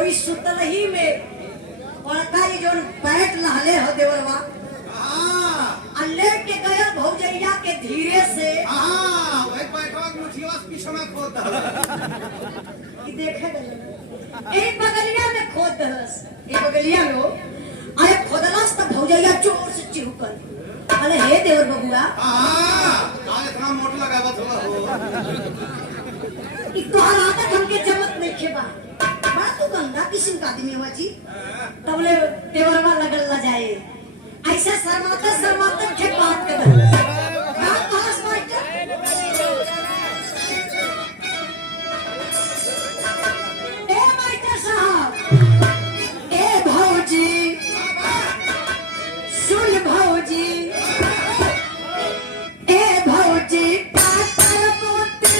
वही सुतल ही में पड़कारी जोन पैट लहले हो देवरवा लेट के गया भौजैया के धीरे से वही पैटवा मुठिया पीछे में खोद कि देखे एक बगलिया में खोद दहस एक बगलिया में अरे खोदलस त भौजैया जोर से चिहुकल अरे हे देवर बबुआ आज इतना मोट लगावत हो ई तोहर आदत हमके जमत नहीं खेबा बड़ा तू गंदा किस्म का आदमी हुआ जी तबले देवरवा लगल ला जाए ऐसा शर्माता के बात कर बात पास मास्टर ए मास्टर साहब ए भौजी सुन भौजी ए भौजी पातर मोती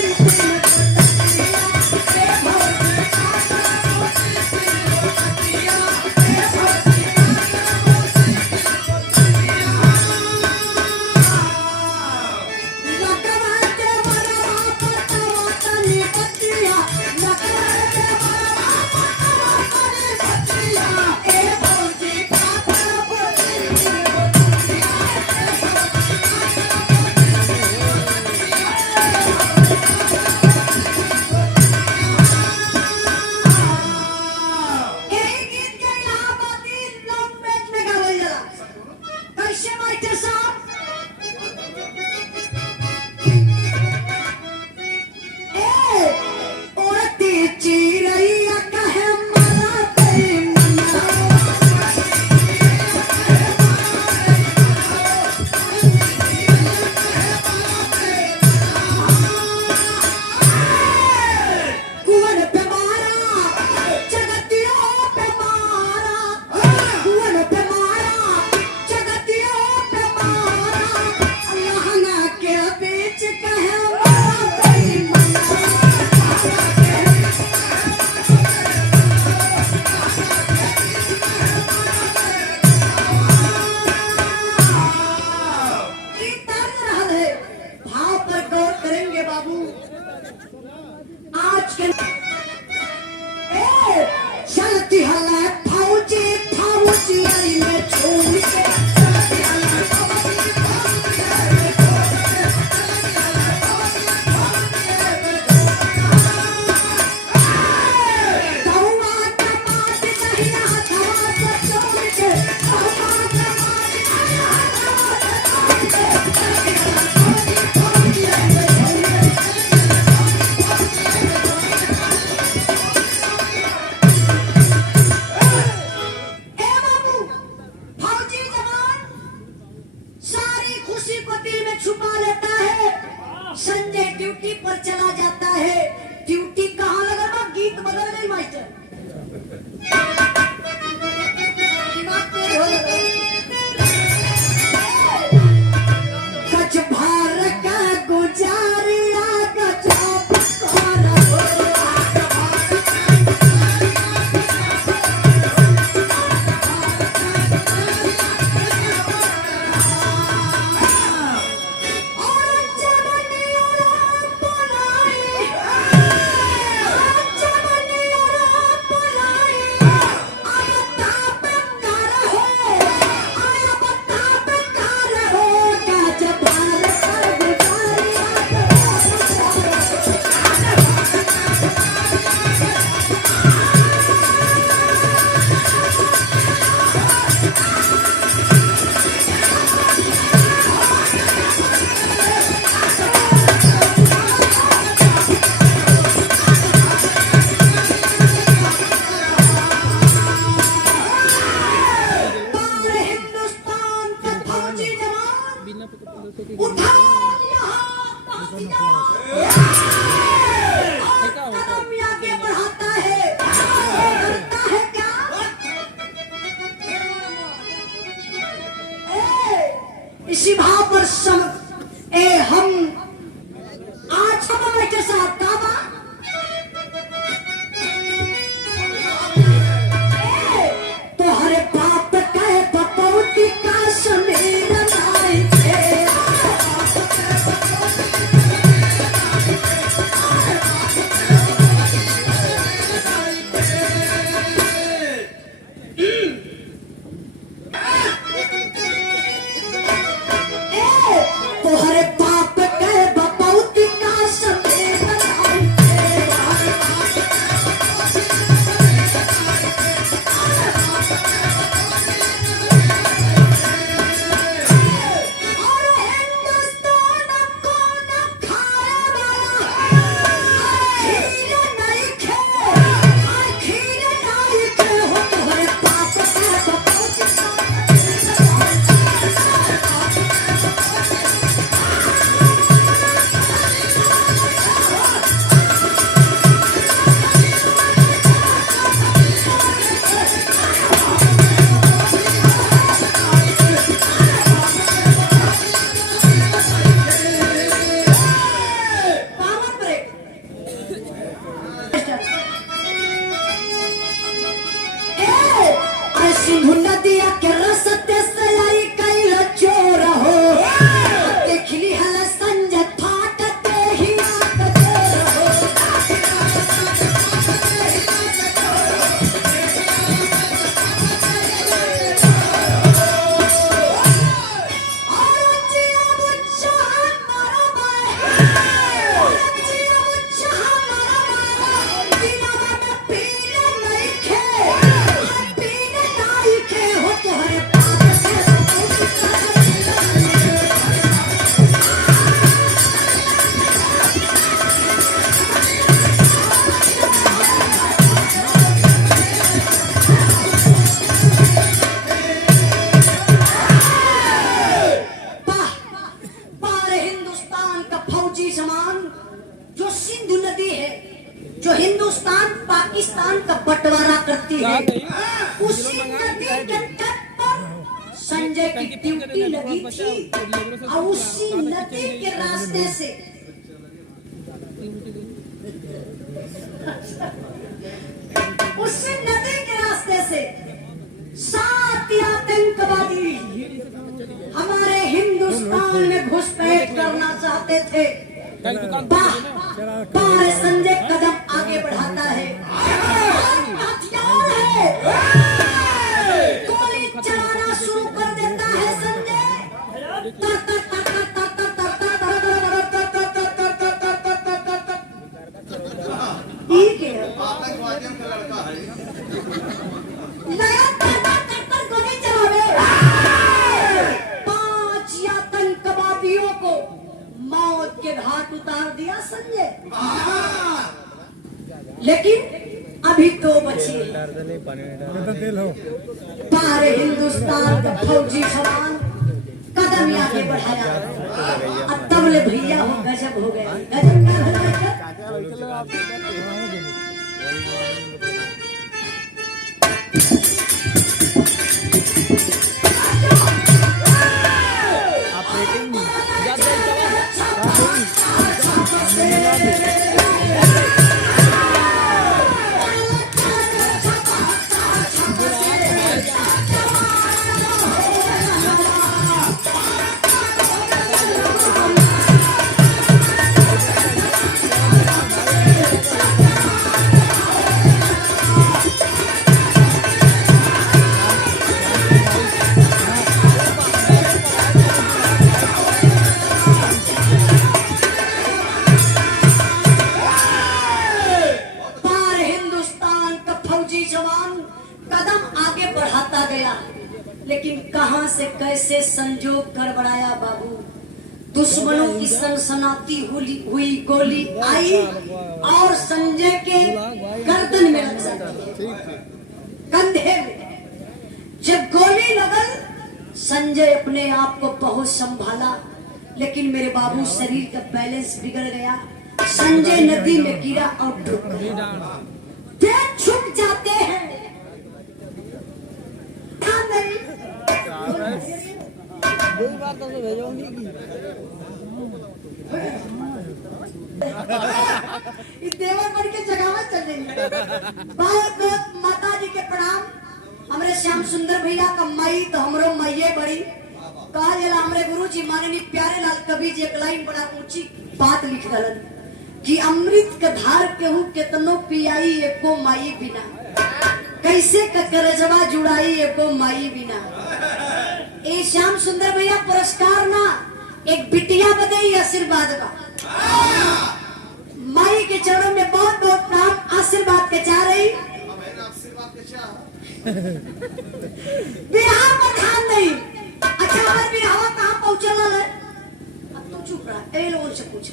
सिंधु नदिया के रस्ते से आई कैल चोर हो देखली हल संजय फाटते ही आत चोर हो और जिया बुच्चा हमारा बाय और जिया बुच्चा हमारा बाय दिलवा में पीले नहीं खे पीले नहीं खे हो तोहरे पास पार हिंदुस्तान का फौजी जवान जो सिंधु नदी है जो हिंदुस्तान पाकिस्तान का बंटवारा करती है उसी नदी के तट पर संजय की ड्यूटी लगी थी और उसी नदी के रास्ते से उसी नदी के रास्ते से 7 आतंकवादी हमारे हिंदुस्तान में घुसपैठ करना चाहते थे। पार संजय कदम आगे बढ़ाता है हथियार है गोली चलाना शुरू कर देता है संजय ठीक है आतंकवादियों का लड़का है। लगातार गोली चलावे 5 आतंकवादियों को मौत के घाट उतार दिया संजय लेकिन अभी 2 बचे पार हिंदुस्तान का फौजी जवान कदम आगे बढ़ाया अब तबले भैया हो गजब हो गया गजब का लेकिन कहां से कैसे संजोग गड़बड़ाया बाबू दुश्मनों की सनसनाती हुई गोली आई और संजय के गर्दन में लग जाती है कंधे में जब गोली लगल संजय अपने आप को बहुत संभाला लेकिन मेरे बाबू शरीर का बैलेंस बिगड़ गया संजय नदी में गिरा और डूब गया पैर छूट जाते हैं देवरगढ़ के जगह चल रही बहुत बहुत माता जी के प्रणाम हमारे श्याम सुंदर भैया का माई तो हमरो माइये बड़ी कहा जला हमारे गुरु जी माननीय प्यारे लाल कवि जी एक लाइन बड़ा ऊंची बात लिख दलन कि अमृत के धार केहू केतनो पियाई एको माई बिना कैसे करजवा जुड़ाई एको माई बिना ए श्याम सुंदर भैया पुरस्कार ना एक बिटिया बदई आशीर्वाद का माई के चरणों में बहुत बहुत प्रणाम आशीर्वाद के चाह रही विराह पर ध्यान नहीं अच्छा हमारे विराह कहाँ पहुंचल है अब तो चुप रहा ए लोगों से पूछ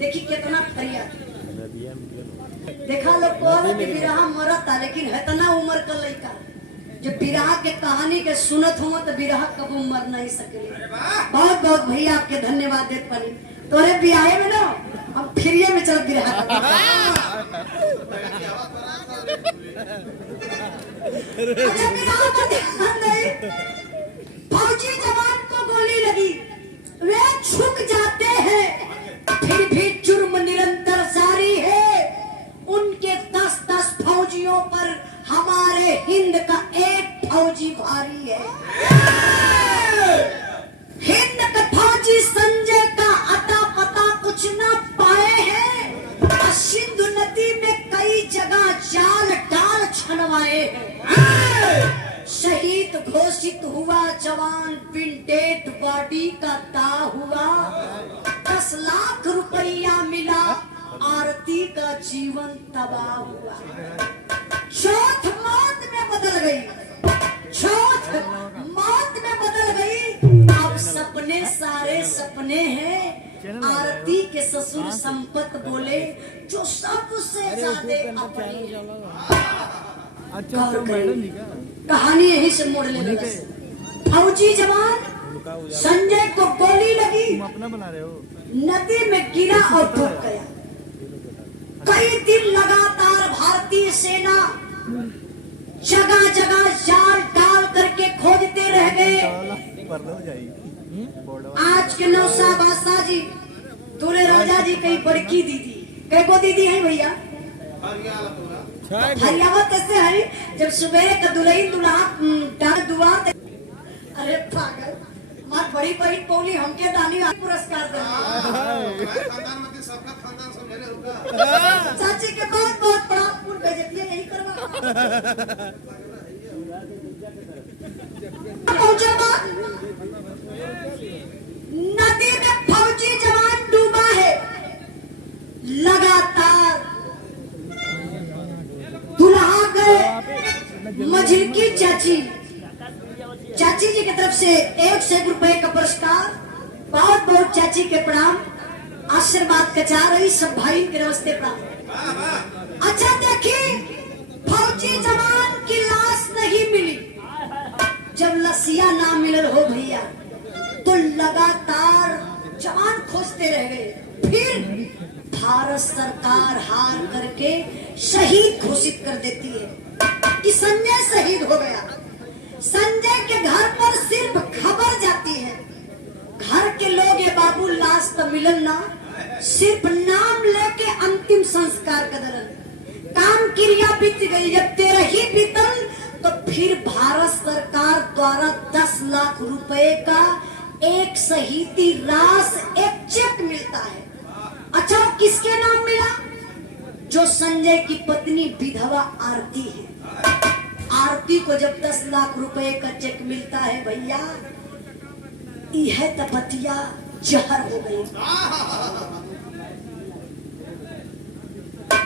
देखी कितना फरियाद देखा लोग कहले कि विराह मरता लेकिन इतना उम्र का लड़का जब विराह के कहानी के सुनत हो तो विराह कबू मर नहीं सके बहुत बहुत भैया आपके धन्यवाद देत पड़ी तोरे बियाहे में ना हम फ्रीए में चल विराह अच्छा विराह का ध्यान नहीं फौजी जवान को गोली लगी वे झुक जाते हैं फिर भी जुर्म निरंतर जारी है उनके 10-10 फौजियों पर हमारे हिंद का एक फौजी भारी है। हिंद के फौजी संजय का अता पता कुछ न पाए हैं। सिंधु नदी में कई जगह जाल डाल छनवाए हैं। शहीद घोषित हुआ जवान, पिन डेड बॉडी का दाह हुआ। 10 लाख रुपया मिला, आरती का जीवन तबाह हुआ। चौथ मौत में बदल गई, चौथ मौत में बदल गई। अब सपने सारे सपने हैं। आरती के ससुर संपत बोले जो सबसे ज्यादा अपनी है। अच्छा तो मैडम जी का कहानी यही से मोड़ ले लगा। फौजी जवान संजय को गोली लगी, तुम अपना बना रहे हो। नदी में गिरा और डूब गया। कई दिन लगातार भारतीय सेना जगह जगह जाल डाल करके खोजते रह गए। आज के नौशाबाद जी दूल्हे राजा जी कई बड़की दीदी, कई को दीदी है भैया हरियावत ऐसे है। जब सुबह का दुल्हन दुल्हा दुआ, अरे पागल मार बड़ी बड़ी पौली हमके दानी पुरस्कार दे। खानदान में सबका खानदान सब मेरे होगा। चाची के बहुत बहुत बड़ा फूल भेज दिया, यही करवा। नदी में फौजी जवान डूबा है। लगातार दुल्हा गए मझिल की चाची, चाची जी की तरफ से 1 रुपए का पुरस्कार। बहुत बहुत चाची के प्रणाम, आशीर्वाद कचा रही सब भाई के नमस्ते प्रणाम। अच्छा देखिए, फौजी जवान की लाश नहीं मिली। जब लसिया ना मिलल हो भैया तो लगातार जवान खोजते रह गए। फिर भारत सरकार हार करके शहीद घोषित कर देती है कि संजय शहीद हो गया। संजय के घर पर सिर्फ खबर जाती है। घर के लोग ये बाबू लाश तो मिलन ना, सिर्फ नाम लेके अंतिम संस्कार कर दरन। काम क्रिया बीत गई। जब 13 बीतल तो फिर भारत सरकार द्वारा 10 लाख रुपए का एक शहीदी रास एक चेक मिलता है। अच्छा वो किसके नाम मिला? जो संजय की पत्नी विधवा आरती है। आरती को जब 10 लाख रुपए का चेक मिलता है भैया, यह तपतिया जहर हो गई।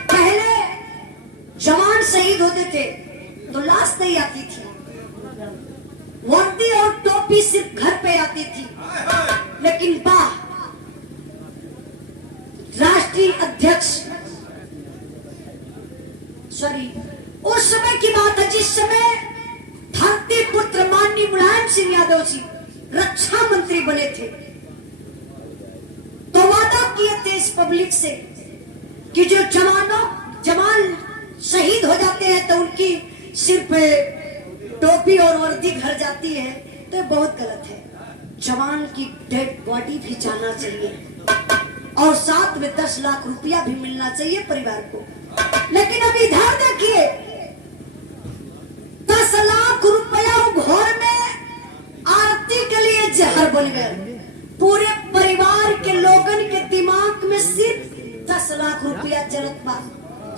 पहले जवान शहीद होते थे तो लाश नहीं आती थी, वर्दी और टोपी सिर्फ घर पे आती थी। लेकिन वाह, राष्ट्रीय अध्यक्ष उस समय की बात है जिस समय धरती पुत्र माननीय मुलायम सिंह यादव जी रक्षा मंत्री बने थे, तो वादा किए थे इस पब्लिक से कि जो जवान शहीद हो जाते हैं तो उनकी सिर्फ टोपी और वर्दी घर जाती है, तो बहुत गलत है। जवान की डेड बॉडी भी जाना चाहिए और साथ में 10 लाख रुपया भी मिलना चाहिए परिवार को। लेकिन अब इधर देखिए, 10 लाख रुपया घर में आरती के लिए जहर बन गए। पूरे परिवार के लोगन के दिमाग में सिर्फ 10 लाख रुपया चलत बा।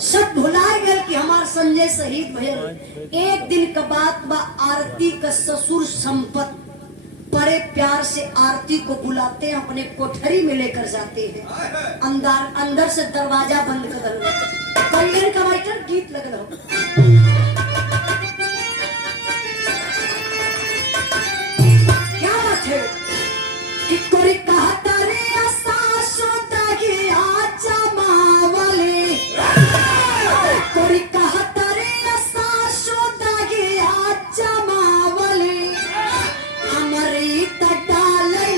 सब भुलाए गए कि हमार संजय शहीद भयल। एक दिन का बात बा, आरती का ससुर संपत बड़े प्यार से आरती को बुलाते हैं, अपने कोठरी में लेकर जाते हैं। अंदर से दरवाजा बंद कर दो। कल्याण का वाइटर गीत लग रहा क्या बात है कि कोई कहता रे सासोता के आचा मावले, कोई कहता रे सासोता के आचा मावले, हमारी तटाले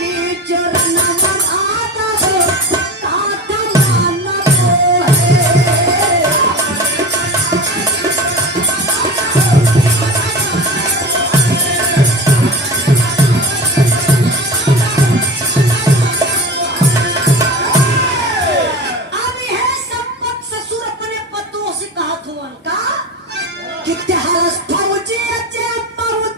चरण आता हो काथा माना तो है। अब यह संपत ससुर अपने पतों से कहा था उनका कि तेहरस फौजी अचे बहुत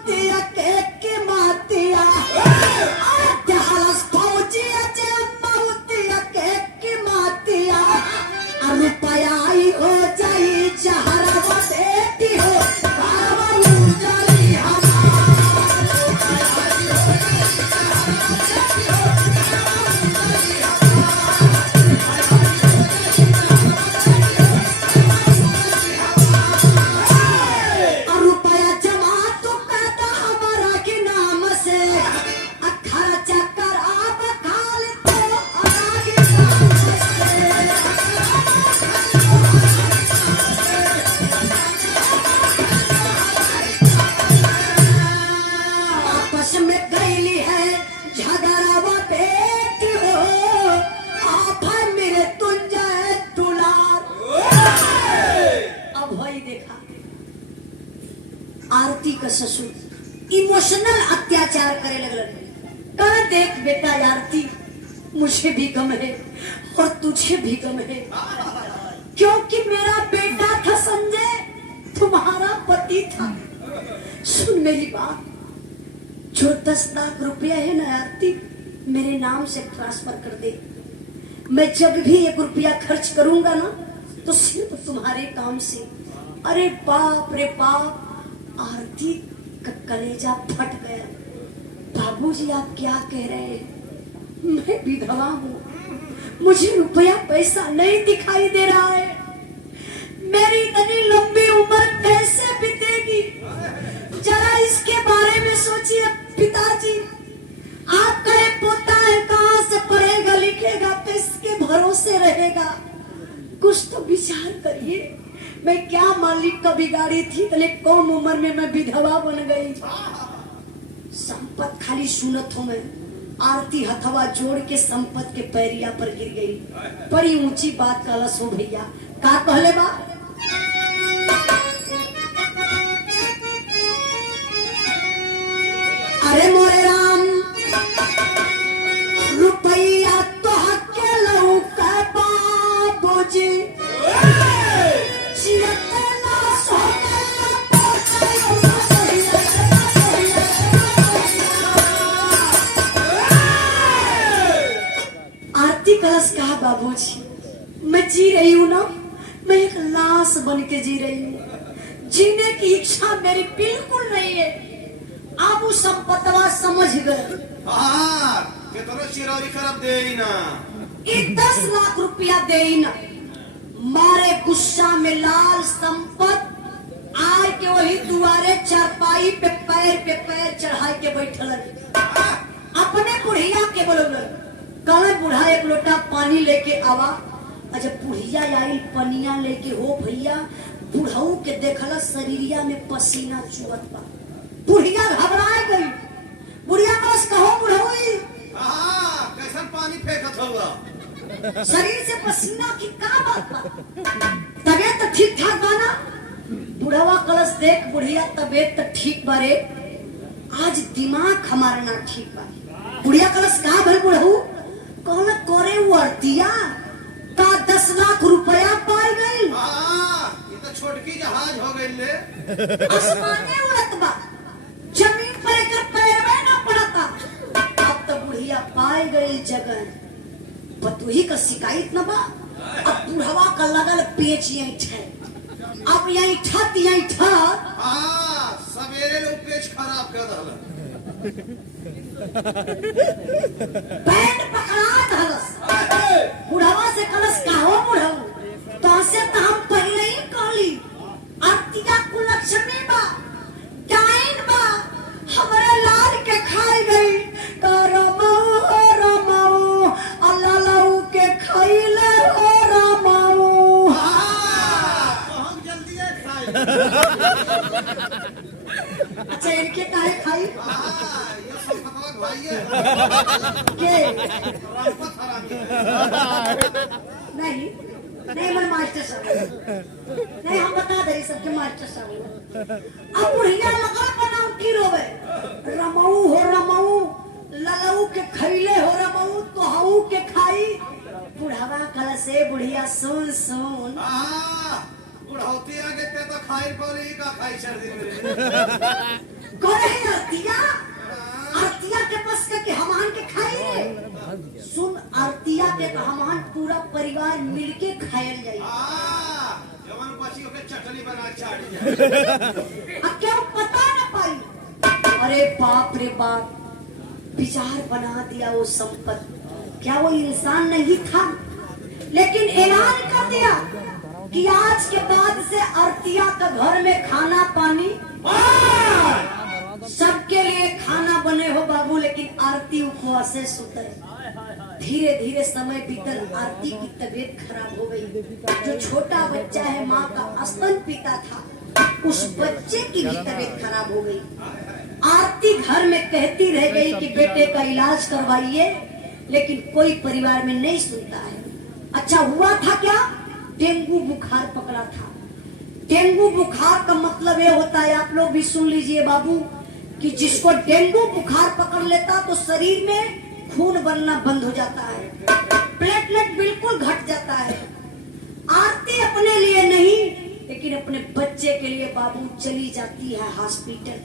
आरती का ससुर इमोशनल अत्याचार करे लगलन। कहा देख बेटा आरती, मुझे भी गम है और तुझे भी गम है, क्योंकि मेरा बेटा था संजय, तुम्हारा पति था। सुन मेरी बात, जो 10 लाख रुपया है ना आरती, मेरे नाम से ट्रांसफर कर दे। मैं जब भी 1 रुपया खर्च करूंगा ना तो सिर्फ तुम्हारे काम से। अरे बाप रे बाप, आरती का कलेजा फट गया। बाबूजी आप क्या कह रहे हैं? मैं विधवा हूँ, मुझे रुपया पैसा नहीं दिखाई दे रहा है। मेरी इतनी लंबी उम्र कैसे बीतेगी? जरा इसके बारे में सोचिए पिताजी। आपका एक पोता है, कहाँ से पढ़ेगा लिखेगा, किसके भरोसे रहेगा? कुछ तो विचार करिए। मैं क्या मालिक का बिगाड़ी थी, इतने कम उम्र में मैं विधवा बन गई। संपत खाली सुनत हूँ मैं। आरती हथवा जोड़ के संपत के पैरिया पर गिर गई। बड़ी ऊंची बात कहलस हो भैया। का कहले बा? अरे मोरे राम, रुपया तो हके लहू का बाबूजी, आरती कलश कहा बाबूजी, मैं जी रही हूँ ना, मैं एक लाश बन के जी रही हूँ। जीने की इच्छा मेरी बिल्कुल नहीं है। आप उस संपतवा समझ गए। कितना चिरौरी खराब दे ही ना, 10 लाख रुपया दे ही ना। मारे गुस्सा में लाल संपत आए के वही दुआरे चारपाई पे पैर चढ़ा के बैठल। अपने बुढ़िया के बोलल, कल बुढ़ा एक लोटा पानी लेके आवा। अच्छा बुढ़िया आई पनिया लेके, हो भैया बुढ़ऊ के देखला शरीरिया में पसीना चुअत बा। बुढ़िया घबरा गई। बुढ़िया बस कहो बुढ़ऊ कैसन पानी फेंकत होगा? शरीर से पसीना की का बात बा? तबियत तो ठीक ठाक बा ना? बुढ़वा कलश देख बुढ़िया तबियत तो ठीक बारे, आज दिमाग हमारा ना ठीक बा। बुढ़िया कलश कहा भल बुढ़ऊ? कहला करे वो आरतिया का 10 लाख रुपया पाई गई। ये तो छोटकी जहाज हो गई ले। आसमाने उड़त बा, जमीन पर एकर पैरवे ना पड़ता। अब तो बुढ़िया पाई गई जगह। बतुही का शिकायत न बा। अब बुढ़वा का लगल पेच यहीं ठे। अब यहीं ठत सवेरे लोग पेच खराब कर दहला। बैंड पकड़ा धरस। बुढ़वा से कलश कहो बुढ़ऊ, तो से तो हम पहले ही कहली आरतिया कुलक्ष्मी बा, डाइन बा, हमारे लाल के खाई गई। रमाऊ हो रमाऊ, अल्लाह लाऊ के खाइले हो रमाऊ। हम जल्दी खाई। अच्छा इनके काहे खाई? ये संपतवा भाई है। के रंपत हरामी। नहीं नहीं, मैं मास्टर साहब नहीं, हम बता दे सबके मास्टर साहब। अब बुढ़िया लगल बनाऊ की रोवे, रमाऊ हो रमाऊ, ललऊ के खैले हो रमाऊ, तो हाऊ के खाई। बुढ़ावा कल से बुढ़िया सुन सुन। बुढ़ौती आगे ते तो खाई पड़ी का खाई चढ़ दी। करे आरतिया, आरतिया के पास के हमान के खाई। सुन आरतिया के हमान पूरा परिवार मिलके खायल जाई। जवान बच्चियों के चटनी बना चाड़ी जाए। अब क्या पता न पाई। अरे बाप रे बाप, विचार बना दिया वो संपत। क्या वो इंसान नहीं था? लेकिन ऐलान कर दिया कि आज के बाद से आरतिया का घर में खाना पानी सबके लिए खाना बने हो बाबू, लेकिन आरती उपवास से सुते। धीरे धीरे समय बीतल, आरती की तबीयत खराब हो गई। जो छोटा बच्चा है माँ का स्तन पीता था, उस बच्चे की भी तबीयत खराब हो गई। आरती घर में कहती रह गई कि बेटे का इलाज करवाइए, लेकिन कोई परिवार में नहीं सुनता है। अच्छा हुआ था क्या? डेंगू बुखार पकड़ा था। डेंगू बुखार का मतलब ये होता है, आप लोग भी सुन लीजिए बाबू, कि जिसको डेंगू बुखार पकड़ लेता तो शरीर में खून बनना बंद हो जाता है, प्लेटलेट बिल्कुल घट जाता है। आरती अपने लिए नहीं लेकिन अपने बच्चे के लिए बाबू चली जाती है हॉस्पिटल।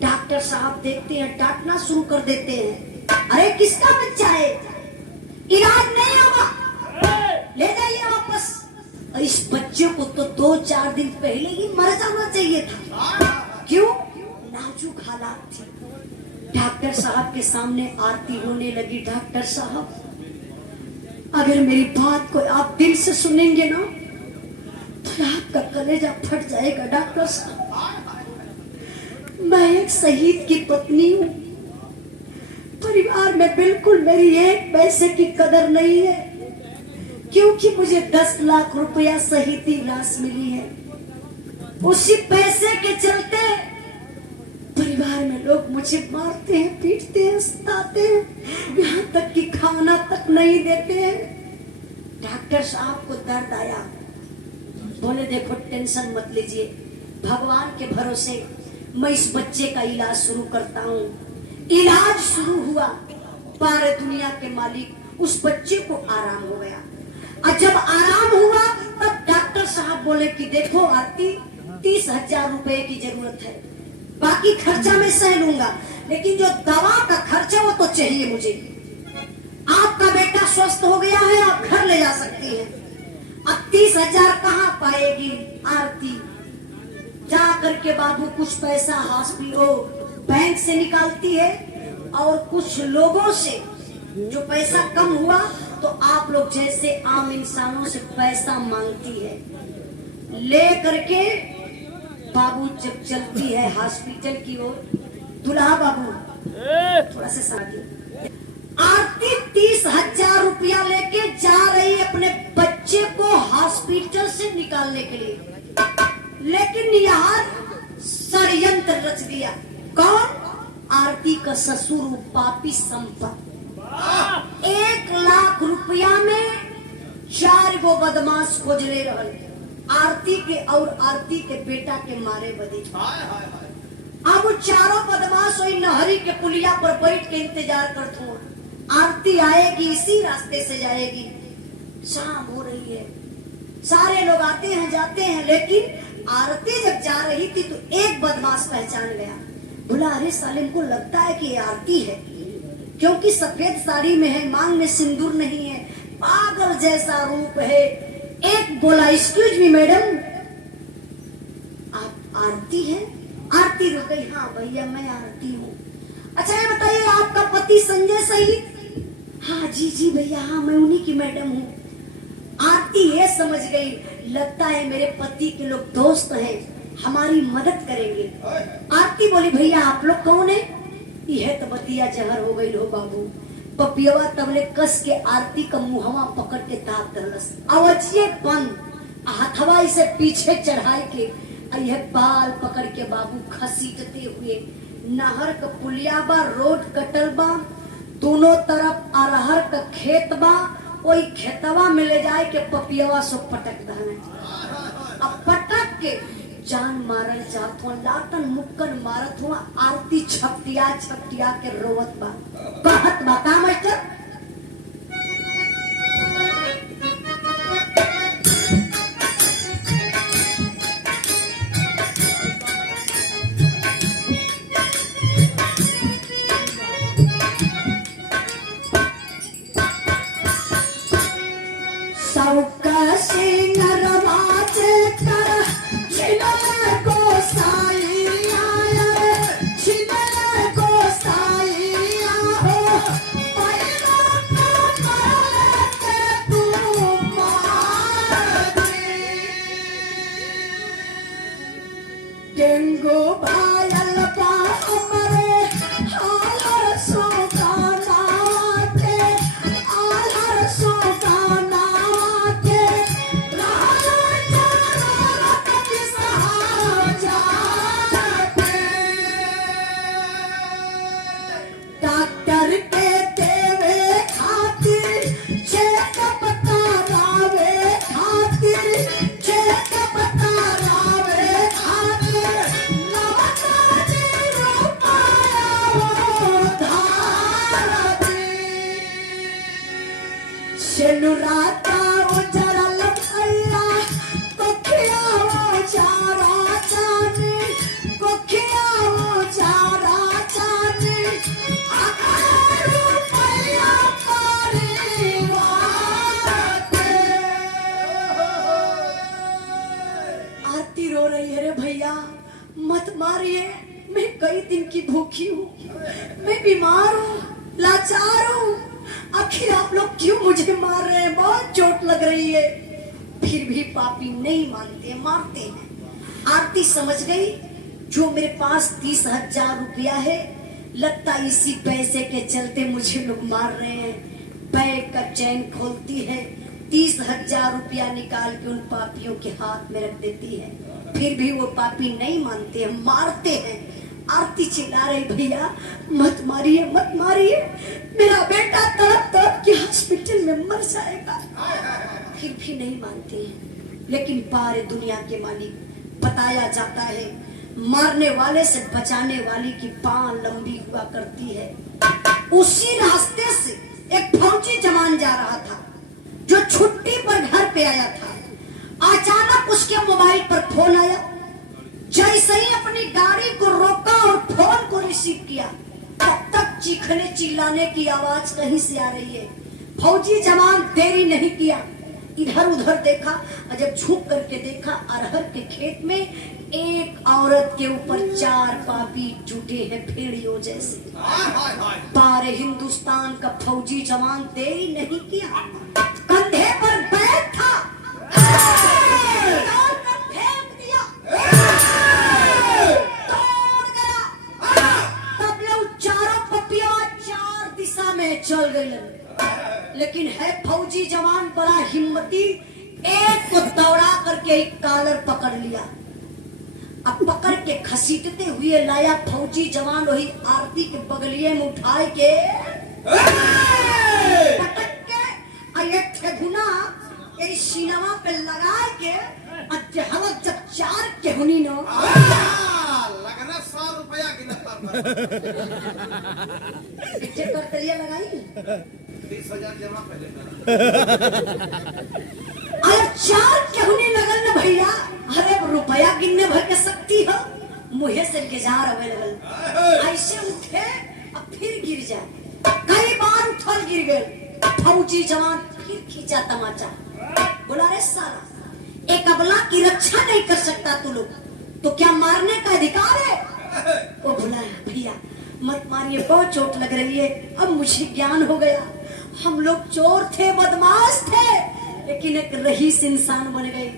डॉक्टर साहब देखते हैं, डांटना शुरू कर देते हैं, अरे किसका बच्चा है, इलाज नहीं होगा, ले जाइए वापस। इस बच्चे को तो 2-4 दिन पहले ही मर जाना चाहिए था। क्यों? नाजुक हालात थी। डॉक्टर साहब के सामने आरती होने लगी। डॉक्टर साहब, अगर मेरी बात को आप दिल से सुनेंगे ना तो आपका कलेजा फट जाएगा। डॉक्टर साहब, मैं एक शहीद की पत्नी हूँ, परिवार में बिल्कुल मेरी एक पैसे की कदर नहीं है, क्योंकि मुझे 10 लाख रुपया शहीदी लाश मिली है। उसी पैसे के चलते परिवार में लोग मुझे मारते हैं, पीटते हैं, सताते हैं, यहाँ तक कि खाना तक नहीं देते हैं। डॉक्टर साहब को दर्द आया, बोले देखो टेंशन मत लीजिए, भगवान के भरोसे मैं इस बच्चे का इलाज शुरू करता हूँ। इलाज शुरू हुआ, पारे दुनिया के मालिक उस बच्चे को आराम हो गया। और जब आराम हुआ तब डॉक्टर साहब बोले कि देखो आरती, 30,000 रुपए की जरूरत है, बाकी खर्चा मैं सह लूंगा, लेकिन जो दवा का खर्चा वो तो चाहिए मुझे। आपका बेटा स्वस्थ हो गया है, आप घर ले जा सकती हैं। अब 30,000 कहाँ पाएगी आरती? जा करके बाबू कुछ पैसा हॉस्पिटल बैंक से निकालती है और कुछ लोगों से जो पैसा कम हुआ तो आप लोग जैसे आम इंसानों से पैसा मांगती है। ले करके बाबू जब चलती है हॉस्पिटल की ओर, दुल्हा बाबू थोड़ा सा साथी, आरती 30,000 रुपया लेके जा रही है अपने बच्चे को हॉस्पिटल से निकालने के लिए, लेकिन यहाँ षड्यंत्र रच दिया। कौन? आरती का ससुर पापी संपत। 1 लाख रुपया में 4 गो बदमाश खोजले रहल आरती के और आरती के बेटा के मारे बदे। अब वो चारों बदमाश वही नहरी के पुलिया पर बैठ के इंतजार करते हो, आरती आएगी, इसी रास्ते से जाएगी। शाम हो रही है, सारे लोग आते हैं जाते हैं, लेकिन आरती जब जा रही थी तो एक बदमाश पहचान गया, बोला अरे सालिम को लगता है कि ये आरती है, क्योंकि सफेद साड़ी में है, मांग में सिंदूर नहीं है, पागल जैसा रूप है। एक बोला एक्सक्यूज मी मैडम, आप आरती है? आरती रुक गई, हाँ भैया मैं आरती हूँ। अच्छा ये बताइए आपका पति संजय शहीद? हाँ जी जी भैया, हाँ मैं उन्हीं की मैडम हूँ। आरती ये समझ गई, लगता है मेरे पति के लोग दोस्त हैं, हमारी मदद करेंगे। आरती बोली भैया आप लोग कौन है? यह तो बतिया जहर हो गई हो बाबू। पपियवा तबले कस के आरती का मुहवा पकड़ के ताप दरलस, अवजिए बंद, हथवा इसे पीछे चढ़ाई के यह बाल पकड़ के बाबू खसीटते हुए नहर का पुलिया बा, रोड कटल बा, दोनों तरफ अरहर का खेत बा, कोई खेतवा में ले जाए के पपियवा सो पटक दहने। अब पटक के जान मारल जात हुआ, लातन मुक्कन मारत हुआ, आरती छपटिया छपटिया के रोवत बा, कहत बा का मास्टर? भैया मत मारिए, मैं कई दिन की भूखी हूँ, मैं बीमार हूँ, लाचार हूँ, आखिर आप लोग क्यों मुझे मार रहे हैं, बहुत चोट लग रही है। फिर भी पापी नहीं मानते, मारते हैं। आरती समझ गई, जो मेरे पास 30,000 रुपया है, लगता इसी पैसे के चलते मुझे लोग मार रहे हैं। बैग का चैन खोलती है, 30,000 रुपया निकाल के उन पापियों के हाथ में रख देती है। फिर भी वो पापी नहीं मानते हैं, मारते हैं। आरती चिल्ला रही, भैया मत मारिए, मत मारिए, मेरा बेटा तड़प तड़प के हॉस्पिटल में मर जाएगा। फिर भी नहीं मानते हैं। लेकिन पारे दुनिया के मालिक, बताया जाता है मारने वाले से बचाने वाली की बांह लंबी हुआ करती है। उसी रास्ते से एक फौजी जवान जा रहा था, जो छुट्टी पर घर पे आया था। अचानक उसके मोबाइल पर फोन आया। जैसे ही अपनी गाड़ी को रोका और फोन को रिसीव किया, तब तक चीखने चिल्लाने की आवाज कहीं से आ रही है। फौजी जवान देरी नहीं किया, इधर उधर देखा, और जब झुक करके देखा, अरहर के खेत में एक औरत के ऊपर 4 पापी जुटे हैं, भेड़ियों जैसे। पारे हिंदुस्तान का फौजी जवान देरी नहीं किया, कंधे पर बैग था, फेंक दिया, तोड़ गया। तब लोग चारों पपिया 4 दिशा में चल गए। लेकिन है फौजी जवान बड़ा हिम्मती, एक को दौड़ा करके एक कॉलर पकड़ लिया। अब पकड़ के घसीटते हुए लाया फौजी जवान, वही आरती के बगलिए में उठाए के पटक के ये ठेगुना ये सीनवा पे लगा के हलक जब 4 केहुनी न लगना 100 रुपया गिनता पीछे कर तलिया लगाई 30,000 जमा पहले अरे 4 केहुनी लगल न भैया। अरे रुपया गिनने भर के सकती हो, मुहे से गुजार हवे लगल। ऐसे उठे अब फिर गिर जाए, कई बार उठल गिर गए। फौजी जवान फिर खींचा तमाचा, बोला रे साला, एक अबला की रक्षा नहीं कर सकता तू लोग, तो क्या मारने का अधिकार है? वो बुलाया, भैया मत मारिए, बहुत चोट लग रही है। अब मुझे ज्ञान हो गया, हम लोग चोर थे, बदमाश थे, लेकिन एक रईस इंसान बन गए।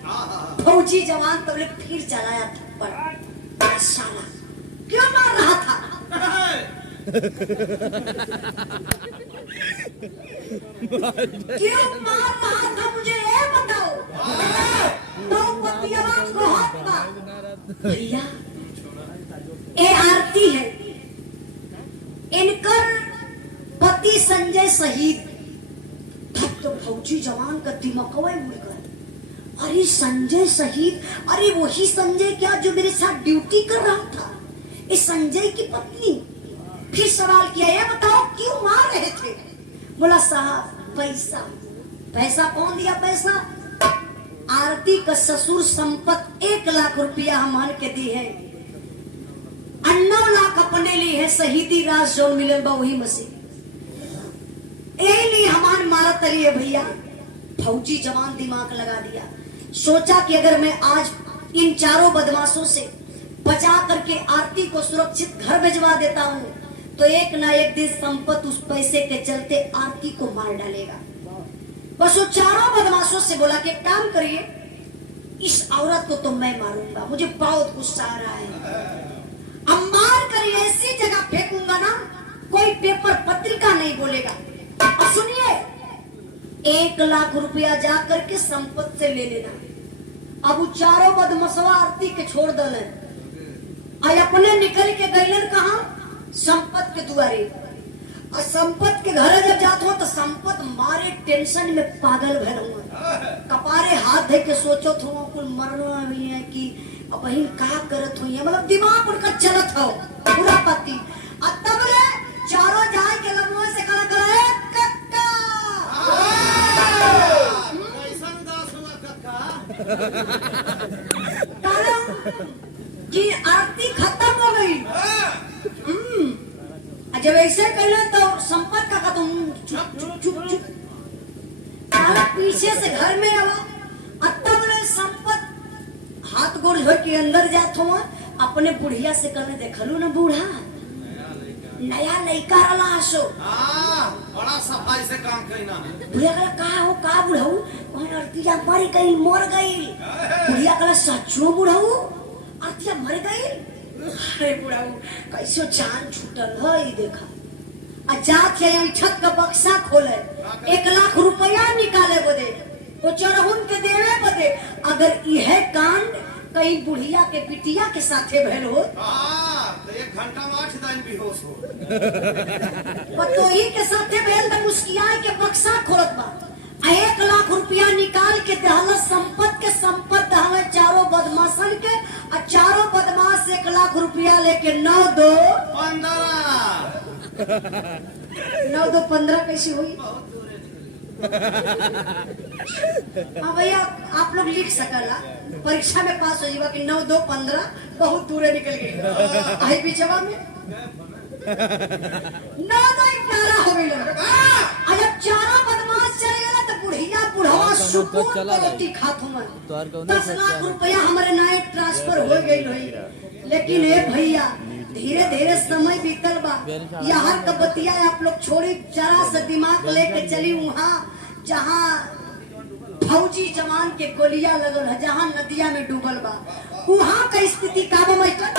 फौजी जवान तब फिर चलाया थप्पड़। साला क्यों मार रहा था? क्यों मार रहा था मुझे ये बताओ। तो पतिया बहुत बात भैया, ये आरती है, इनकर पति संजय शहीद। तब तो फौजी जवान का दिमाग उड़ गया, अरे संजय शहीद, अरे वही संजय क्या जो मेरे साथ ड्यूटी कर रहा था, इस संजय की पत्नी। फिर सवाल किया, ये बताओ क्यों मार रहे थे? बोला साहब पैसा। पैसा कौन दिया? पैसा आरती का ससुर संपत्ति 1 लाख रुपया हम मान के दी है, 9 लाख अपने लिए है, शहीदी राज जो मिलल बा वही मसीह लिए हमान मारत लिए भैया। फौजी जवान दिमाग लगा दिया, सोचा कि अगर मैं आज इन चारों बदमाशों से बचा करके आरती को सुरक्षित घर भिजवा देता हूँ, तो एक ना एक दिन संपत उस पैसे के चलते आरती को मार डालेगा। बस वो चारों बदमाशों से बोला कि काम करिए, इस औरत को तो मैं मारूंगा, मुझे बहुत गुस्सा आ रहा है। अब मार कर ऐसी जगह फेंकूंगा ना, कोई पेपर पत्रिका नहीं बोलेगा। और सुनिए, 1 लाख रुपया जा करके संपत्ति से ले लेना। अब वो चारों बदमाशवा आरती के छोड़ दले, अपने निकल के गईलन कहा? संपत के दुआरे। और संपत के घर जब जात हो तो संपत मारे टेंशन में पागल भर हुआ, कपारे हाथ धे के सोचो थो कुल मरना भी है कि अब बहन का करत हुई है, मतलब दिमाग उनका चलत हो पूरा पति। अब तब ले चारों जाए के लम्बों से कला कला कक्का कैसा उदास हुआ कक्का कि आरती खत्म हो गई। जब ऐसे कर तो संपत का तुम चुप चुप चुप चुप पीछे से घर में आवा, तब संपत हाथ गोड़ धो के अंदर जात हुआ अपने बुढ़िया से कहने देखलू ना बूढ़ा नया लड़का रला हसो बड़ा सफाई से काम करना बुढ़िया कहला का हो का बुढ़ऊ वहीं अर्तिया मर गई मर गई बुढ़िया कहला सचो बुढ़ऊ अर्तिया मर गई अरे बुढ़ऊ कैसो जान छूटल है ई देखा आ जाके छत का बक्सा खोले 1 लाख रुपया निकाले बदे तो चरहुन के देवे बदे अगर यह कांड कहीं बुढ़िया के पिटिया के साथे भेल हो तो 1 घंटा में 8 दिन बेहोश हो पतोही के साथे भेल त मुस्किया के बक्सा खोलत बा 1 लाख रुपया निकाल के दहल संपत दहल चारों बदमाशन के और चारों बदमाश 1 लाख रुपया लेके 9 2 15 कैसी हुई हाँ भैया आप लोग लिख सकला परीक्षा में पास हो जाएगा कि 9 2 15 बहुत दूर निकल गई आई भी जवाब में 9 2 11 हो गई जब चारों बदमाश चले गए तो बुढ़िया बुढ़वा सुकून को रोटी खात हूं 10 लाख रुपया हमारे नाम ट्रांसफर हो गई रही लेकिन ए भैया धीरे धीरे समय बीतल बा यहाँ का बतिया आप लोग छोड़ी जरा सा दिमाग लेके चली वहाँ जहाँ फौजी जवान के गोलियां लगल है जहाँ नदिया में डूबल बा वहाँ का स्थिति का बा मास्टर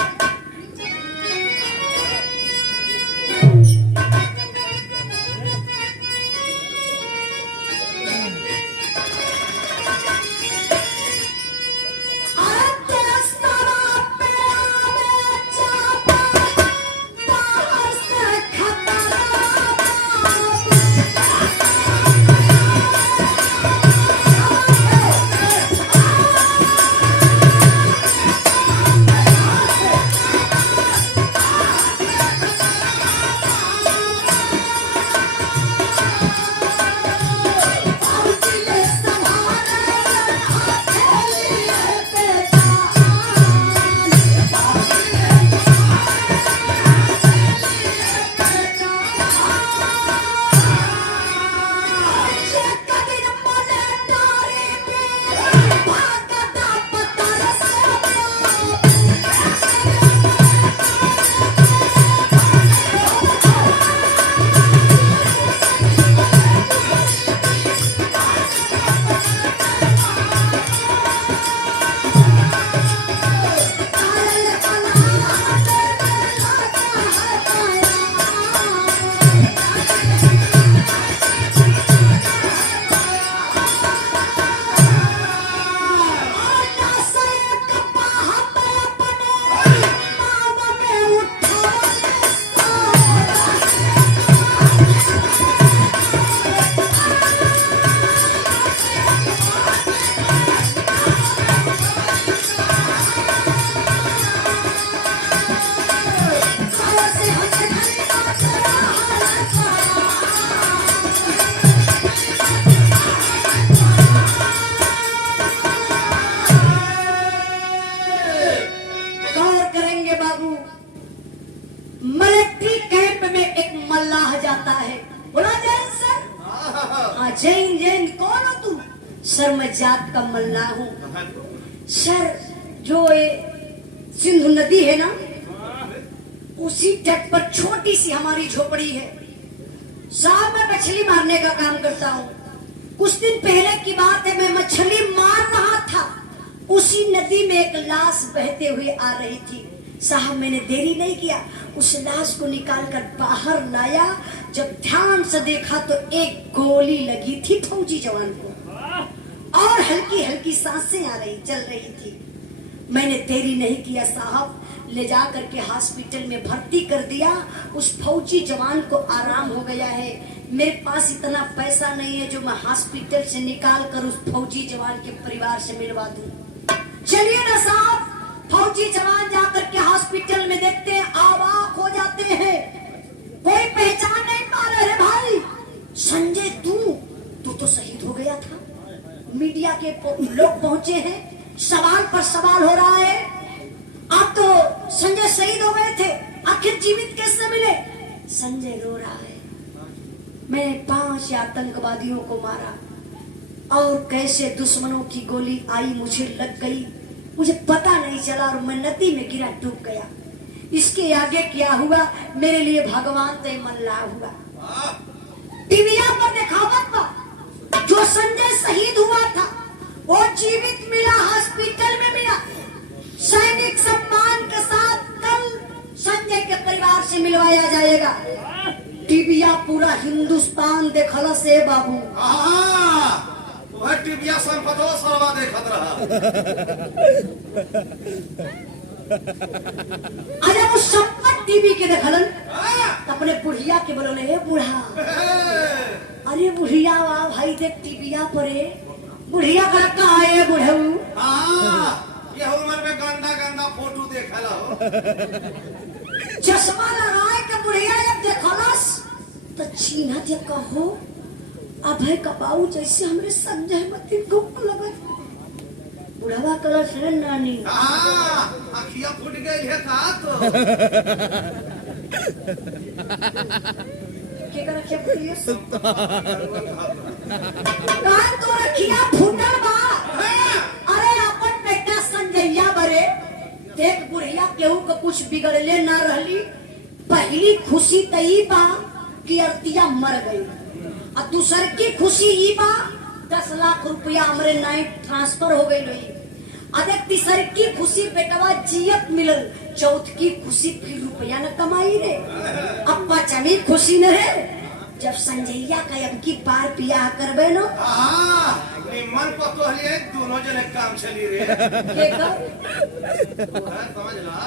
जैन जैन कौन हो तुम? सर मैं जात का मल्ला हूँ सर। जो ये सिंधु नदी है ना उसी तट पर छोटी सी हमारी झोपड़ी है साहब। मैं मछली मारने का काम करता हूँ। कुछ दिन पहले की बात है, मैं मछली मार रहा था, उसी नदी में एक लाश बहते हुए आ रही थी साहब। मैंने देरी नहीं किया, उस लाश को निकालकर बाहर लाया। जब ध्यान से देखा तो एक गोली लगी थी फौजी जवान को और हल्की हल्की सांसें आ रही चल रही थी। मैंने देरी नहीं किया साहब, ले जा करके हॉस्पिटल में भर्ती कर दिया। उस फौजी जवान को आराम हो गया है। मेरे पास इतना पैसा नहीं है जो मैं हॉस्पिटल से निकाल कर उस फौजी जवान के परिवार से मिलवा दूं। चलिए ना साहब, फौजी जवान जाकर के हॉस्पिटल में देखते हैं, अवाक हो जाते हैं। कोई पहचान नहीं पा रहे भाई। संजय तू तो शहीद हो गया था। मीडिया के लोग पहुंचे हैं, सवाल पर सवाल हो रहा है। आप तो संजय शहीद हो गए थे, आखिर जीवित कैसे मिले? संजय रो रहा है, मैंने 5 आतंकवादियों को मारा और कैसे दुश्मनों की गोली आई मुझे लग गई, मुझे पता नहीं चला और मैं नदी में गिरा, डूब गया। इसके आगे क्या हुआ मेरे लिए भगवान ते मन ला हुआ। टीवीया पर दिखावत बा जो संजय शहीद हुआ था वो जीवित मिला, हॉस्पिटल में मिला, सैनिक सम्मान के साथ कल संजय के परिवार से मिलवाया जाएगा। टीवीया पूरा हिंदुस्तान देखला से बाबू। वह टीवीया संपतो सर्वा देखत रहा। अरे वो संपत टीवी के देखलन तो अपने बुढ़िया के बोले, हे बूढ़ा, अरे बुढ़िया वाह भाई देख टीवीया परे। बुढ़िया का कहा है बुढ़ऊ? ये उम्र में गंदा गंदा फोटो देखला हो। चश्मा लगाए के बुढ़िया जब देखलस तो चीना जे कहो अभय कबाऊ जैसे हमरे संजय मती को लगे। बुढ़वा कलर से नानी अखियां फूट गई है का तो के कर रखे बुढ़िया कान तो अखियां फूटल बा। अरे अपन बेटा संजयया बरे देख बुढ़िया केहू को कुछ बिगड़ले ना रहली। पहली खुशी तई बा कि अर्तिया मर गई और दूसर की खुशी ई बा 10 लाख रुपया हमरे नाइट ट्रांसफर हो गई रही। अरे तीसर की खुशी बेटवा जियत मिलल, चौथ की खुशी फिर रुपया न कमाई रे। अब पांचवी खुशी न है जब संजयया का अब की बार बियाह करबे न। मन को तो लिए दोनों जने काम चली रे। के कर समझ ला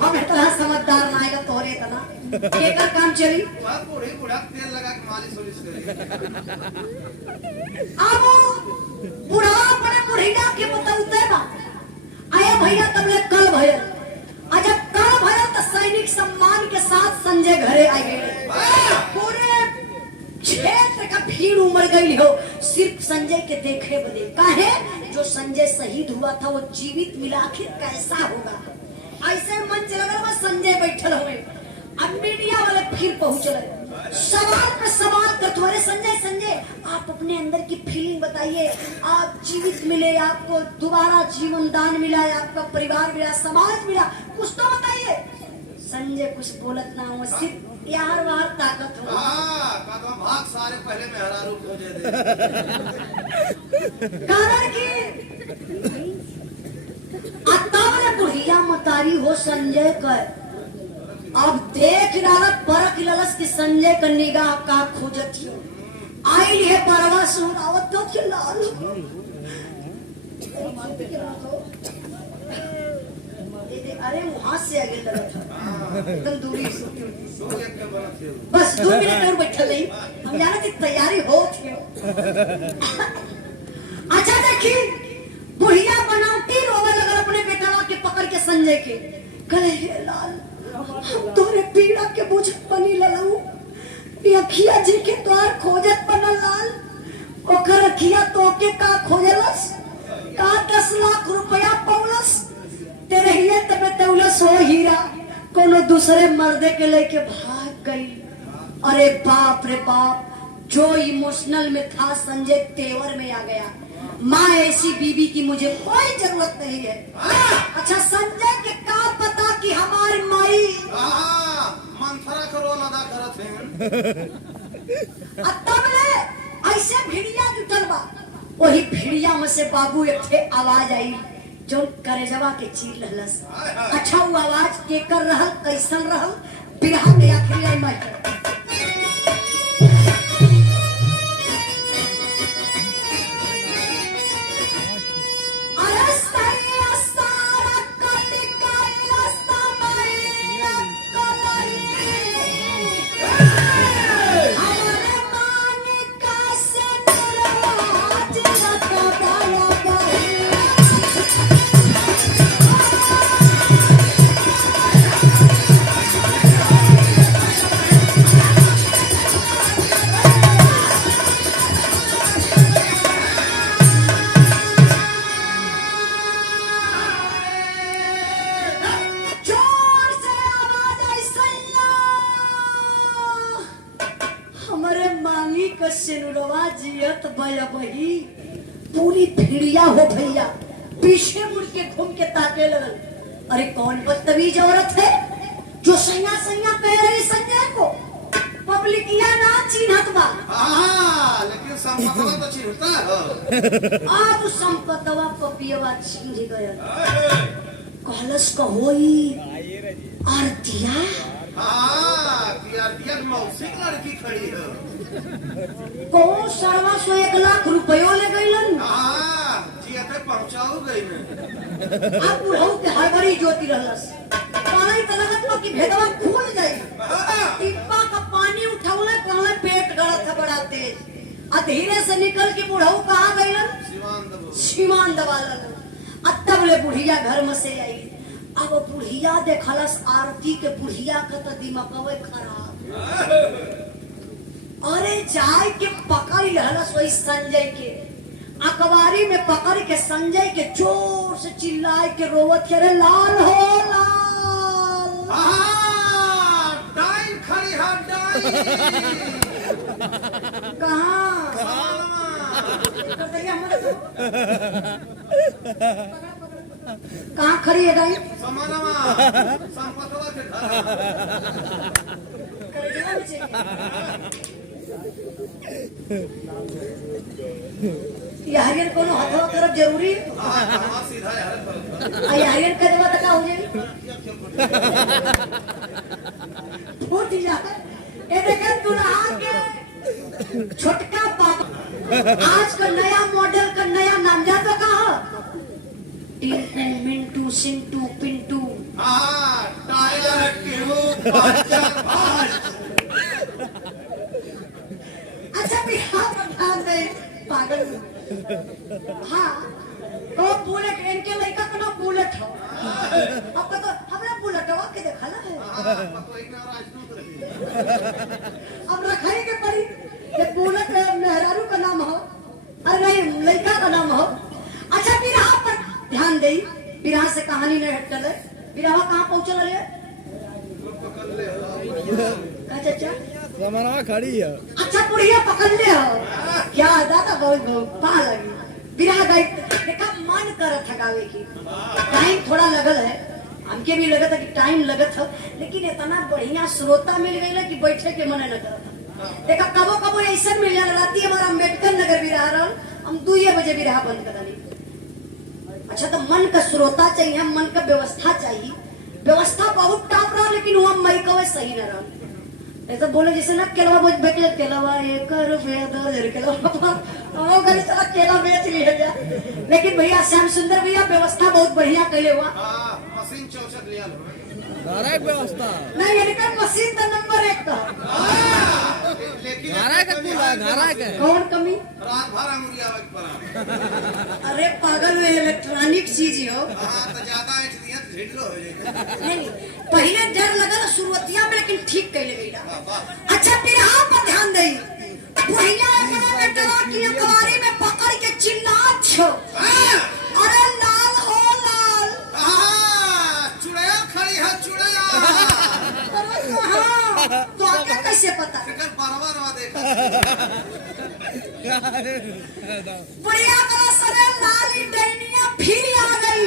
हम इतना समझदार ना है तोरे तना के कर काम चली। बात बूढ़ी बूढ़ा तेल लगा के मालिश वालिश करे। अब बुढ़ा बड़े बुढ़िया के बताउते बा आया भैया तबले कल भयल। जब कल भयल तो सैनिक सम्मान के साथ संजय घरे आ गए। पूरे क्षेत्र का भीड़ उमड़ गई हो सिर्फ संजय के देखे बदे। काहे जो संजय शहीद हुआ था वो जीवित मिला, आखिर कैसा होगा। ऐसे मंच लगल में संजय बैठल हुए। अब मीडिया वाले फिर पहुंचले, सवाल पे सवाल करते। अरे संजय आप अपने अंदर की फीलिंग बताइए। आप जीवित मिले, आपको दोबारा जीवन दान मिला, आपका परिवार मिला, समाज मिला, कुछ तो बताइए। संजय कुछ बोलत ना हो, सिर्फ यार वार ताकत हो। का भाग सारे पहले में हरा रूप हो जाए। कारण की अतावरे बुढ़िया मतारी हो संजय कर। अब देख डाला परख ललस की संजय का निगाह का खोजत हो। आई है परवा सुनावत तो के लाल अरे वहां से आगे लगा था एकदम दूरी से। बस 2 मिनट और बैठल नहीं, हम जाना थी तैयारी हो थी। अच्छा देखी बुढ़िया बनावटी रोवे लगल अपने बेटवा के पकड़ के संजय के। कहे हे लाल हम तोरे पीड़ा के बुझ बनी ललऊ। अखिया जी के द्वार खोजत बनल लाल। ओकर अखिया तो के का खोजलस का 10 लाख रुपया पौलस। तेरे हिये तबे तौलस हो हीरा कोनो दूसरे मर्दे के लेके भाग गई। अरे बाप रे बाप, जो इमोशनल में था संजय तेवर में आ गया। माँ ऐसी बीबी की मुझे कोई जरूरत नहीं है। अच्छा संजय के का पता कि हमारी माई मंथरा करो लदा करत है। तब ले ऐसे भिड़िया जुटल बा। वही भिड़िया में से बाबू एक थे आवाज आई जो करेजवा के चीर लहलस। अच्छा वो आवाज के कर रहल कैसन रहल बिरहा के आखिरी आई मैं। पूरी भिड़िया हो भैया पीछे मुड़ के घूम के ताके लगल, अरे कौन बदतमीज औरत है जो सैया सैया कह रही संजय को। पब्लिकिया ना चिन्हत बा। लेकिन संपतवा तो चिन्हता है। अब संपतवा पपियवा चिन्ह गया। कहलस कहोई आरतिया। आरतिया मौसी की लड़की खड़ी है। को सरवा सो 1 लाख रुपयो ले गईलन। जियाते पहुंचाओ गई में। अब बुढ़ऊ के हड़बड़ी जोती रहलस। पानी तलगत में की भेदवा खुल गई। टिप्पा का पानी उठावले कहले पेट गड़त है बड़ा तेज। आ धीरे से निकल के बुढ़ऊ कहां गईलन? सीमान दबालन। तब ले बुढ़िया घर में से आई। अब बुढ़िया देखलस आरती के बुढ़िया का तो दिमागवे खराब। अरे जाय के पकड़ रहलस वही संजय के अखबारी में पकड़ के संजय के जोर से चिल्लाए के रोवत के रे लाल हो लाल। डाइन खड़ी है डाइन। कहाँ कहाँ खड़ी है गाय? समानमा संपतवा के घर। यारियन कोनो हथवा तरफ जरूरी है। सीधा यार यारियन का जमा तक हो जाए फूट जा। ये देखा दुल्हा के छोटका पापा आज का नया मॉडल का नया नाम जाता कहा? Tinku Mintu Sintu Pintu. Tiger tube puncture भाज। अच्छा बिहार बता दे पागल। हाँ तो बुलेट इनके लड़का का नाम बुलेट हो। अब तो हमरा बुलेट हो के देखा ना है। अब रखाई के पड़ी ये बुलेट मेहरारू का नाम हो। अरे नहीं लड़का का नाम हो। अच्छा बिरहा पर ध्यान दे। बिरहा से कहानी नहीं हटल है। बिरहा कहाँ पहुँचल है? चाचा समानवा खड़ी है। अच्छा बुढ़िया पकड़ ले हो क्या? दादा बहुत पा लगी बिरहा गई। देखा मन कर थकावे की टाइम थोड़ा लगल है। हमके भी लगा था कि टाइम लगत हो, लेकिन इतना बढ़िया श्रोता मिल गई ना कि बैठे के मन न करता। देखा कबो कबो ऐसा मिल जाना राती हमारा अम्बेडकर नगर भी रहा हम 2 बजे भी रहा बंद करा ली। अच्छा तो मन का श्रोता चाहिए, मन का व्यवस्था चाहिए। व्यवस्था बहुत टाप रहा लेकिन वहाँ मई कवे सही न रहा। ऐसा बोले जैसे ना केलवा बोझ बेटे केलवा एक रुपया 2000 केलवा वो गली चला केला बेच लिया जा। लेकिन भैया श्याम सुंदर भैया व्यवस्था बहुत बढ़िया कैले हुआ। मशीन 64 लिया नारा व्यवस्था नहीं यानी का मशीन तो नंबर 1 का। लेकिन नारा का पूरा नारा का कौन कमी? रात भर अंगुरिया वक्त पर। अरे पागल में इलेक्ट्रॉनिक चीज हो। तो ज्यादा एच दिया झिड़लो हो जाएगा। नहीं पहले डर लगा शुरुआतिया में लेकिन ठीक कैले गईला। अच्छा बिरहा पर ध्यान दे। भैया अपना बेटवा की कवारी में पकड़ के चिल्लात छो। अरे लाल हो लाल। चुड़ैया खड़ी है चुड़ैया। अरे कहाँ? तो आगे कैसे पता? फिकर परवा देखा। बढ़िया कला सरे लाली डैनिया फिर आ गई।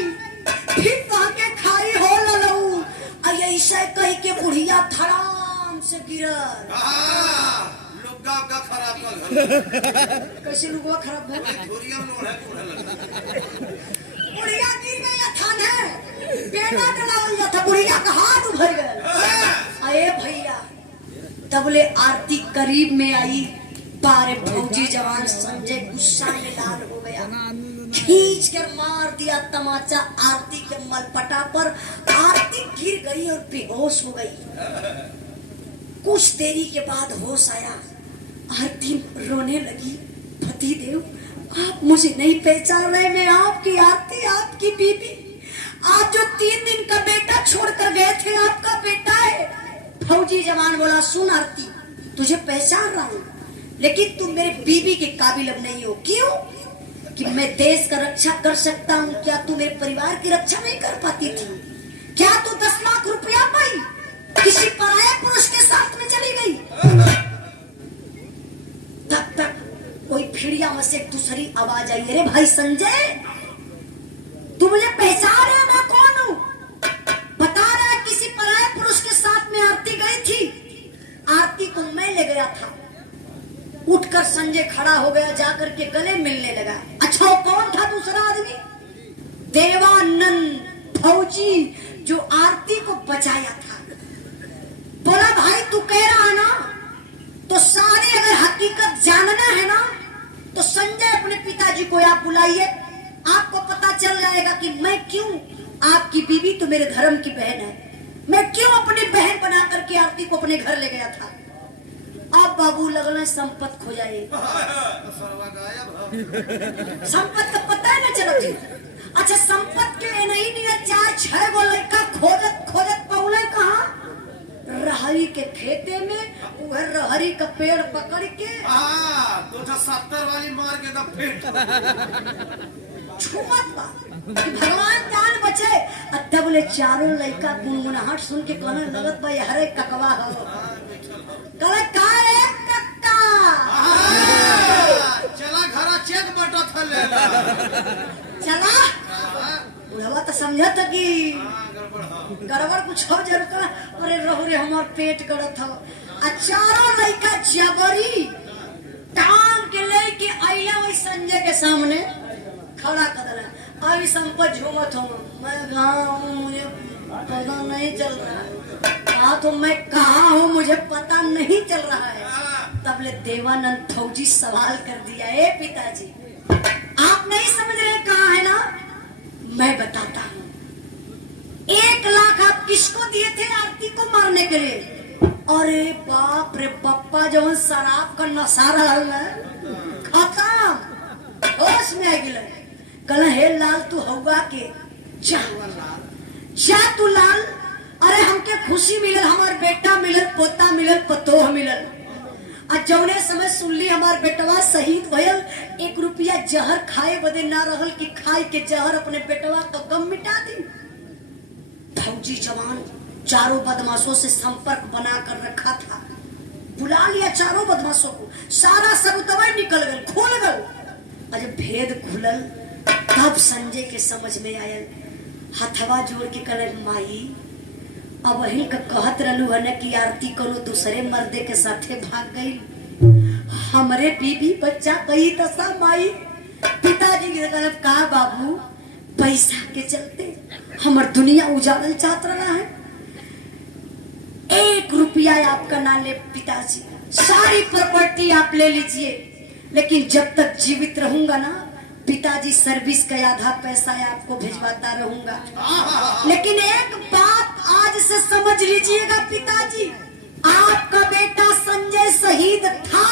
फिर ताके खाई हो ललऊ। ऐसे कह के बुढ़िया धड़ाम से गिरल। लुग्गा का खराब कर। कैसे लुगवा खराब है? धुरिया में है पूरा लगा। बुढ़िया गिर गई थाने। बेटा डलावल जाता बुढ़िया का हाथ उभर गया। अरे भैया तबले आरती करीब में आई। बारे फौजी जवान संजय गुस्सा में लाल हो गया। खींच कर मार दिया तमाचा आरती के मलपटा पर। आरती गिर गई और बेहोश हो गई। कुछ देरी के बाद होश आया। आरती रोने लगी। पति देव आप मुझे नहीं पहचान रहे। मैं आपकी आरती आपकी बीबी। आप जो 3 दिन का बेटा छोड़कर गए थे आपका बेटा है। फौजी जवान बोला सुन आरती तुझे पहचान रहा हूँ लेकिन तुम मेरे बीबी के काबिल अब नहीं हो। क्यों? कि मैं देश का रक्षा कर सकता हूँ। क्या तू मेरे परिवार की रक्षा नहीं कर पाती थी? क्या तू 10 लाख रुपया पाई किसी पराये पुरुष के साथ में चली गई? तब तक कोई फिड़िया में से दूसरी आवाज आई। अरे भाई संजय मुझे पहचान है मैं कौन हूँ? बता रहा है किसी पराये पुरुष के साथ में आरती गई थी, आरती को मैं ले गया था। उठकर संजय खड़ा हो गया, जाकर के गले मिलने लगा। अच्छा वो कौन था दूसरा आदमी? देवानंद फौजी, जो आरती को बचाया था। बोला भाई तू कह रहा है ना, तो सारे अगर हकीकत जानना है ना तो संजय अपने पिताजी को आप बुलाइए, आपको पता चल जाएगा कि मैं क्यों, आपकी बीवी तो मेरे धर्म की बहन है, मैं क्यों अपनी बहन बना करके आरती को अपने घर ले गया था। अब बाबू लगना संपत खो जाए, संपत का पता है ना चलो। अच्छा संपत के नहीं नहीं 4-6 गो लड़का खोजत खोजत पौले कहा, रहरी के खेते में, वह रहरी का पेड़ पकड़ के तो 70 वाली मार के तो फिट छुमत बा कि भगवान जान बचे। तब बोले चारों लड़का गुनगुनाहट सुन के कहने लगत भाई हरे ककवा हो, कहले का है कक्का, चला घरा चेक बटा थले चला बुढ़वा तो समझत कि गड़बड़ कुछ हो जरूर कर। अरे रहू रे हमार पेट गड़त हो। चारों लड़का जबरी टांग के लेके आइला वही संजय के सामने खड़ा कर दिला। अभी संपत झूमत हो, मैं कहाँ हूँ मुझे पता नहीं चल रहा है, कहा तो मैं कहाँ हूँ मुझे पता नहीं चल रहा है। तब ले देवानंद फौजी सवाल कर दिया, ए पिताजी आप नहीं समझ रहे कहाँ है ना, मैं बताता हूँ। 1 लाख आप किसको दिए थे आरती को मारने के लिए? अरे बाप रे पप्पा, जो शराब का नशा रहा है खत्म, होश में आ गया। कल हे लाल तू हवा के जा तू लाल, अरे हमके खुशी मिलल, हमार बेटा मिलल, पोता मिलल, पतोह मिलल। आज जौने समय सुनली हमार बेटवा शहीद भयल, 1 रुपया जहर खाए बदे ना रहल कि खाए के जहर अपने बेटवा का गम मिटा दी। फौजी जवान चारों बदमाशों से संपर्क बना कर रखा था, बुला लिया चारों बदमाशों को, सारा सब दवाई निकल गल, खोल गल। जब भेद खुलल तब संजय के समझ में आयल, हथवा जोड़ के कहले माई अब वही का कहत रहलू है कि आरती कोनो दूसरे मर्दे के साथे भाग गई, हमरे बीबी बच्चा कही दशा माई। पिताजी की तरफ कहा बाबू पैसा के चलते हमर दुनिया उजाड़ल चाहत रहा है, 1 रुपया आपका ना ले पिताजी, सारी प्रॉपर्टी आप ले लीजिए, लेकिन जब तक जीवित रहूंगा ना पिताजी सर्विस का आधा पैसा आपको भिजवाता रहूंगा। लेकिन एक बात आज से समझ लीजिएगा पिताजी, आपका बेटा संजय शहीद था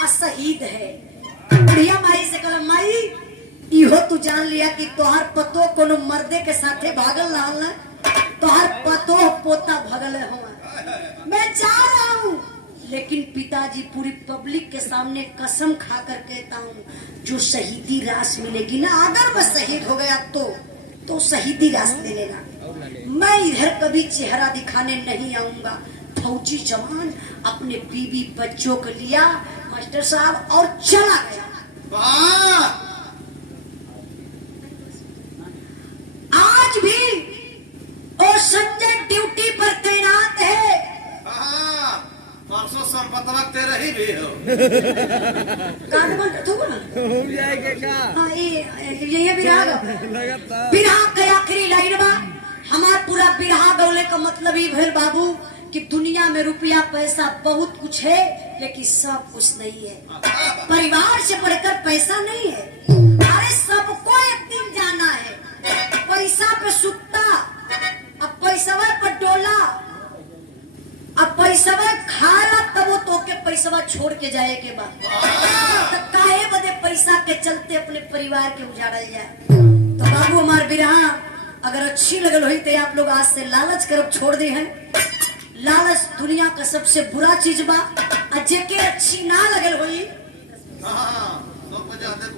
और शहीद है। प्रिया माई से कहा माई इहो तू जान लिया कि तोहार पतो कोनो मर्दे के साथे भागल रहल है, तोहार पतो पोता भगल है। मैं जा रहा हूँ, लेकिन पिताजी पूरी पब्लिक के सामने कसम खाकर कहता हूँ जो शहीदी रास मिलेगी ना, अगर मैं शहीद हो गया तो शहीदी रास ले लेना, मैं इधर कभी चेहरा दिखाने नहीं आऊंगा। फौजी जवान अपने बीवी बच्चों को लिया मास्टर साहब और चला गया। आज भी और संजय ड्यूटी पर तैनात है। परसों संपतवा तेरे ही भी हो हो जाएगा क्या? हाँ ये बिरहा के आखिरी लाइन बा हमार पूरा बिरहा गौले का मतलब ही भैल बाबू कि दुनिया में रुपया पैसा बहुत कुछ है, लेकिन सब कुछ नहीं है। परिवार से बढ़कर पैसा नहीं है। अरे सबको एक दिन जाना है, पैसा पे सुत्ता, अब पैसा पर डोला, अब पैसा खाला तब वो तो के पैसा छोड़ के जाए के बाद काहे बदे पैसा के चलते अपने परिवार के उजाड़ल जाए। तो बाबू हमार बिरहा अगर अच्छी लगल हुई तो आप लोग आज से लालच करब छोड़ दे हैं। लालच दुनिया का सबसे बुरा चीज बा, और जेके अच्छी ना लगल हुई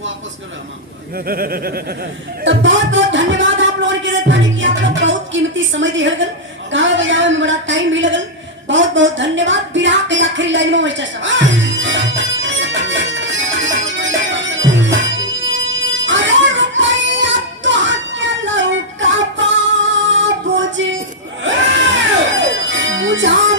वापस कर तो बहुत बहुत धन्यवाद आप लोगों के लिए, आप लोग बहुत कीमती समय दी हल गाँव बजावे में बड़ा टाइम भी लगल। बहुत बहुत धन्यवाद। बिरहा के आखिरी लाइन में मास्टर साहब, अरे रुपया तो के लौ चार